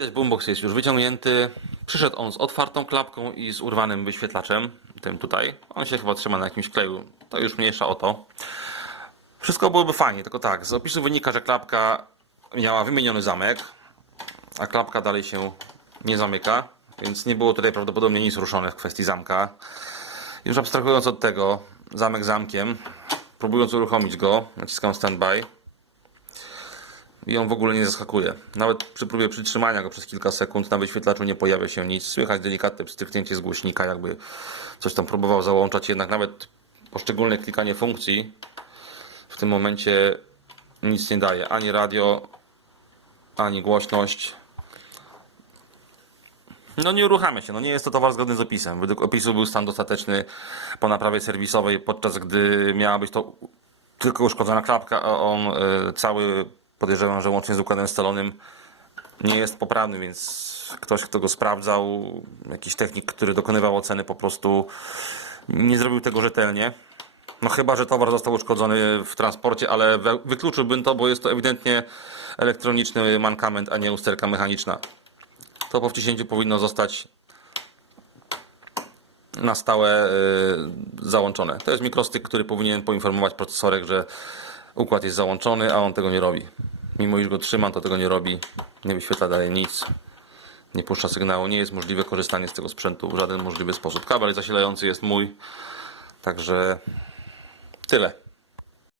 widać, boombox jest już wyciągnięty. Przyszedł on z otwartą klapką i z urwanym wyświetlaczem, tym tutaj. On się chyba trzyma na jakimś kleju, to już mniejsza o to. Wszystko byłoby fajnie, tylko tak, z opisu wynika, że klapka miała wymieniony zamek, a klapka dalej się nie zamyka, więc nie było tutaj prawdopodobnie nic ruszone w kwestii zamka. Już abstrahując od tego, zamek zamkiem, próbując uruchomić go, naciskam standby i on w ogóle nie zaskakuje. Nawet przy próbie przytrzymania go przez kilka sekund na wyświetlaczu nie pojawia się nic. Słychać delikatne pstryknięcie z głośnika, jakby coś tam próbował załączać, jednak nawet poszczególne klikanie funkcji w tym momencie nic nie daje. Ani radio, ani głośność. No nie uruchamia się, no nie jest to towar zgodny z opisem. Według opisu był stan dostateczny po naprawie serwisowej, podczas gdy miała być to tylko uszkodzona klapka, a on e, cały, podejrzewam, że łącznie z układem scalonym nie jest poprawny, więc ktoś, kto go sprawdzał, jakiś technik, który dokonywał oceny, po prostu nie zrobił tego rzetelnie. No chyba, że towar został uszkodzony w transporcie, ale wykluczyłbym to, bo jest to ewidentnie elektroniczny mankament, a nie usterka mechaniczna. To po wciśnięciu powinno zostać na stałe y, załączone. To jest mikrostyk, który powinien poinformować procesorek, że układ jest załączony, a on tego nie robi. Mimo iż go trzymam, to tego nie robi. Nie wyświetla dalej nic. Nie puszcza sygnału. Nie jest możliwe korzystanie z tego sprzętu w żaden możliwy sposób. Kabel zasilający jest mój. Także tyle.